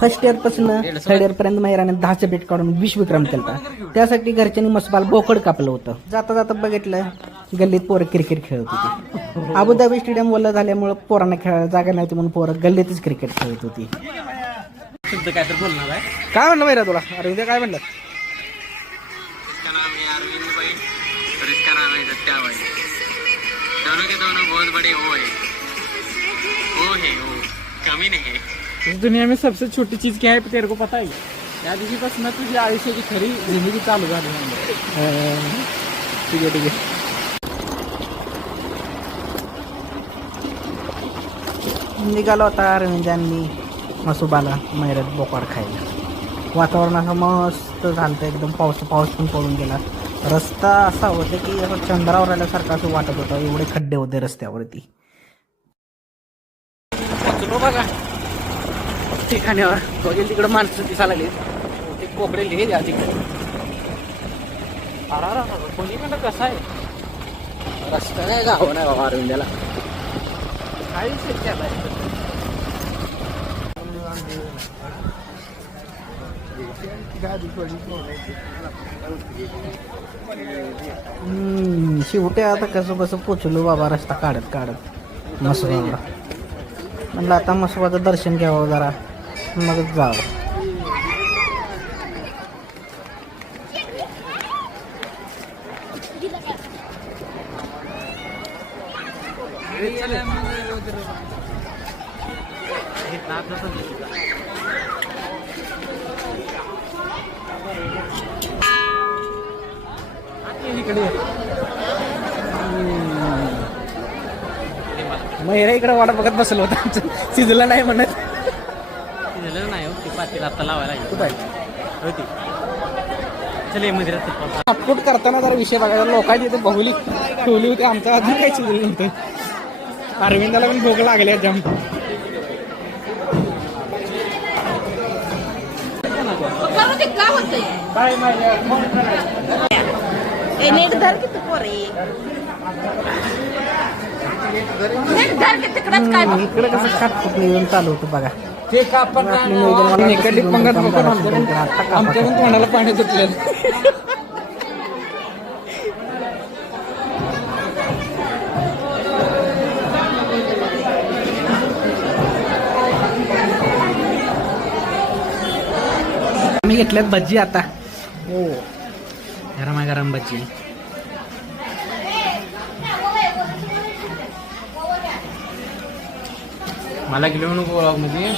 First year पासून third year पर्यंत मैराने 10चा बेट काढून 20 विक्रम केला. त्यासाठी घरच्यांनी मसबाल बोकड कापलं होतं. जाता जाता बघितलं गल्लीत पोरं क्रिकेट खेळत होती. अबुधाबी स्टेडियम ओलं झाल्यामुळे पोरांना खेळायला जागा नव्हती म्हणून पोरं गल्लीतच क्रिकेट खेळत होती. काय तर बोलणार आहे. काय म्हणलं मैरा तुला? अरे उद्या काय म्हणलं? इसका नाम है अरविंद भाई और इसका नाम है सत्या भाई. दोनों के दोनों बहुत बड़े वो है वो कमी नहीं है. इस दुनिया में सबसे छोटी चीज क्या है तेरे को पता है? या दिवशीपासून तुझी आयुष्याची खरी जिंदगी चालू झाली. ठीक आहे ठीक आहे. निघालो आता अरविंदांनी मसुबाला मैरात बोकाड खायला. वातावरण असं मस्त झालं, एकदम पाऊस पण पडून गेला. रस्ता असा होता की असं चंद्रावर आल्यासारखं असं वाटत होतं, एवढे खड्डे होते रस्त्यावरती. पोचलो बघा ठिकाण्यावर. बघेल तिकडं माणसं दिसायला लागली. ते कोकडे लिहे द्या तिकडे. अरा कोणी म्हणलं कसं आहे रस्ता? नाही गाव नाही बाबा अरविंद्याला काही शक्य आहे. शेवटी आता कसं पोचलो बाबा रस्ता काढत मसुबाला. म्हणलं आता मसुबाचं दर्शन घ्यावं जरा, मगच जावं. मैरा इकडे वाट बघत बसलो होता. शिजलं नाही म्हणत. झालं नाही हो ती पातेल आता लावायला होती चले मंदिरात. शॉटपुट करताना जरा विषय बघायचा. लोकांची इथे बहुली ठेवली होती, आमचं अजून काही शिजलं नव्हतं. अरविंदाला पण भूक लागली जाम. काय इकडे कसं खाटपूट नियोजन चालू होतं बघा. ते कापड निकडली पंगत नको आमच्या पण तोंडाला पाणी सुटलेलं. आम्ही घेतल्यात भजी आता. हो गरमागरम भजी. मला घेऊन नको मध्ये.